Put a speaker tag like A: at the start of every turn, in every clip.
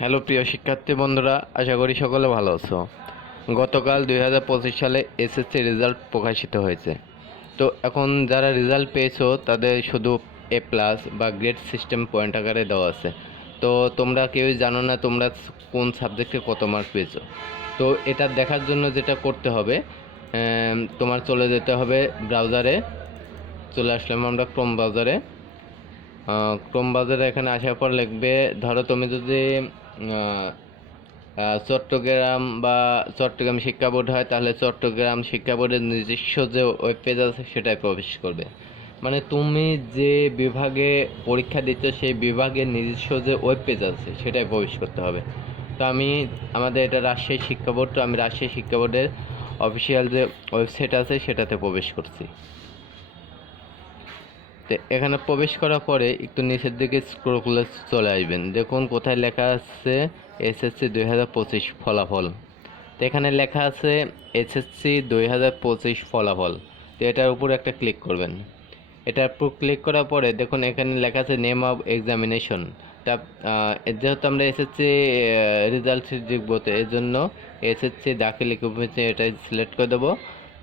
A: Hello প্রিয় শিক্ষার্থী বন্ধুরা, আশা করি সকলে ভালো আছো। গতকাল দুই হাজার পঁচিশ সালে এসএসসি রেজাল্ট প্রকাশিত হয়েছে। তো এখন যারা রেজাল্ট পেয়েছ, তাদের শুধু এ প্লাস বা গ্রেড সিস্টেম পয়েন্ট আকারে দেওয়া আছে। তো তোমরা কেউই জানো না তোমরা কোন সাবজেক্টে কত মার্ক পেয়েছ। তো এটা দেখার জন্য যেটা করতে হবে তোমার চলে যেতে হবে ব্রাউজারে চলে আসলাম আমরা ক্রোম ব্রাউজারে ক্রোম বাজারে এখানে আসার পর লিখবে, ধরো তুমি যদি চট্টগ্রাম বা চট্টগ্রাম শিক্ষা বোর্ড হয়, তাহলে চট্টগ্রাম শিক্ষা বোর্ডের নিজস্ব যে ওয়েব পেজ আছে, সেটায় প্রবেশ করবে। মানে তুমি যে বিভাগে পরীক্ষা দিচ্ছ, সেই বিভাগের নিজস্ব যে ওয়েব পেজ আছে, সেটায় প্রবেশ করতে হবে। তো আমি, আমাদের এটা রাজশাহী শিক্ষা বোর্ড, তো আমি রাজশাহী শিক্ষা বোর্ডের অফিসিয়াল যে ওয়েবসাইট আছে, সেটাতে প্রবেশ করছি। তো, এখানে প্রবেশ করার পরে একটু নিচের দিকে স্ক্রল করলে চলে আসবেন। দেখুন কোথায় লেখা আছে এসএসসি দুই হাজার পঁচিশ ফলাফল। তো এখানে লেখা আছে এসএসসি দুই হাজার পঁচিশ ফলাফল। তো এটার উপর একটা ক্লিক করবেন। এটার উপর ক্লিক করার পরে দেখুন এখানে লেখা আছে নেম অফ এক্সামিনেশন তা যেহেতু আমরা এসএসসি রেজাল্ট দেখব তো এর জন্য এসএসসি দাখিল এটা সিলেক্ট করে দেবো।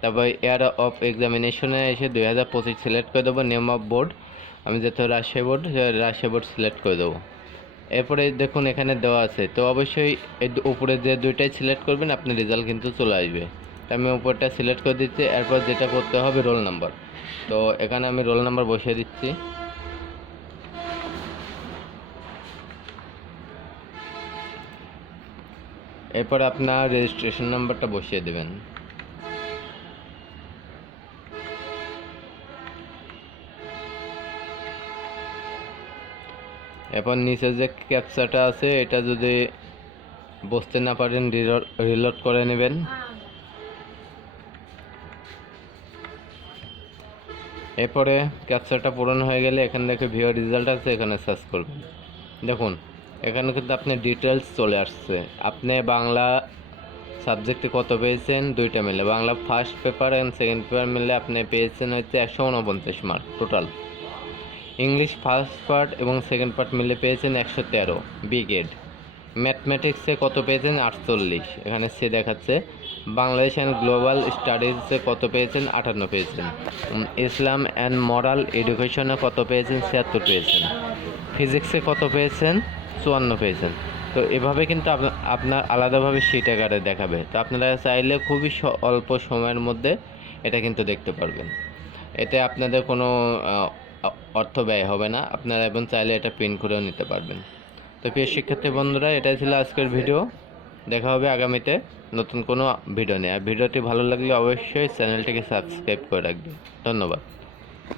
A: তারপর ইয়ার অফ এক্সামিনেশনে এসে দুই হাজার পঁচিশ সিলেক্ট করে দেবো নেম অফ বোর্ড আমি যেহেতু Rajshahi board Rajshahi board select করে দেবো। এরপরে দেখুন এখানে দেওয়া আছে, তো অবশ্যই উপরে যে দুইটাই সিলেক্ট করবেন, আপনার রেজাল্ট কিন্তু চলে আসবে। তো আমি উপরটা সিলেক্ট করে দিচ্ছি, এরপর যেটা করতে হবে রোল নাম্বার তো এখানে আমি রোল নাম্বার বসিয়ে দিচ্ছি। এরপর আপনার রেজিস্ট্রেশন নাম্বারটা বসিয়ে দেবেন। এরপর নিচে যে ক্যাপচাটা আছে, এটা যদি বসতে না পারেন, রিলোড করে নেবেন। এরপরে ক্যাপচাটা পূরণ হয়ে গেলে এখান থেকে ভিও রেজাল্ট আছে, এখানে সার্চ করবেন। দেখুন, এখানে কিন্তু আপনি ডিটেলস চলে আসছে। আপনি বাংলা সাবজেক্টে কত পেয়েছেন? দুইটা মিলে। Bangla first paper and second paper মিলে আপনি পেয়েছেন হচ্ছে একশো উনপঞ্চাশ mark total English first part এবং সেকেন্ড পার্ট মিলে পেয়েছেন একশো তেরো, বি গ্রেড। ম্যাথমেটিক্সে কত পেয়েছেন? আটচল্লিশ। এখানে সে দেখাচ্ছে, বাংলাদেশ অ্যান্ড গ্লোবাল স্টাডিজে কত পেয়েছেন? আটান্ন পেয়েছেন। ইসলাম অ্যান্ড মরাল এডুকেশনে কত পেয়েছেন? ছিয়াত্তর পেয়েছেন। ফিজিক্সে কত পেয়েছেন? চুয়ান্ন পেয়েছেন। তো এভাবে কিন্তু আপনা- আপনার আলাদাভাবে সিট আকারে দেখাবে। তো আপনারা চাইলে খুবই অল্প সময়ের মধ্যে এটা কিন্তু দেখতে পারবেন। এতে আপনাদের কোনো অর্থ ব্যয় হবে না। আপনারা এবং চাইলে এটা প্রিন্ট করেও নিতে পারবেন। তো প্রিয় শিক্ষার্থী বন্ধুরা, এটাই ছিল আজকের ভিডিও দেখা হবে আগামীতে নতুন কোনো ভিডিও নিয়ে। আর ভিডিওটি ভালো লাগলে অবশ্যই চ্যানেলটিকে সাবস্ক্রাইব করে রাখবেন। ধন্যবাদ।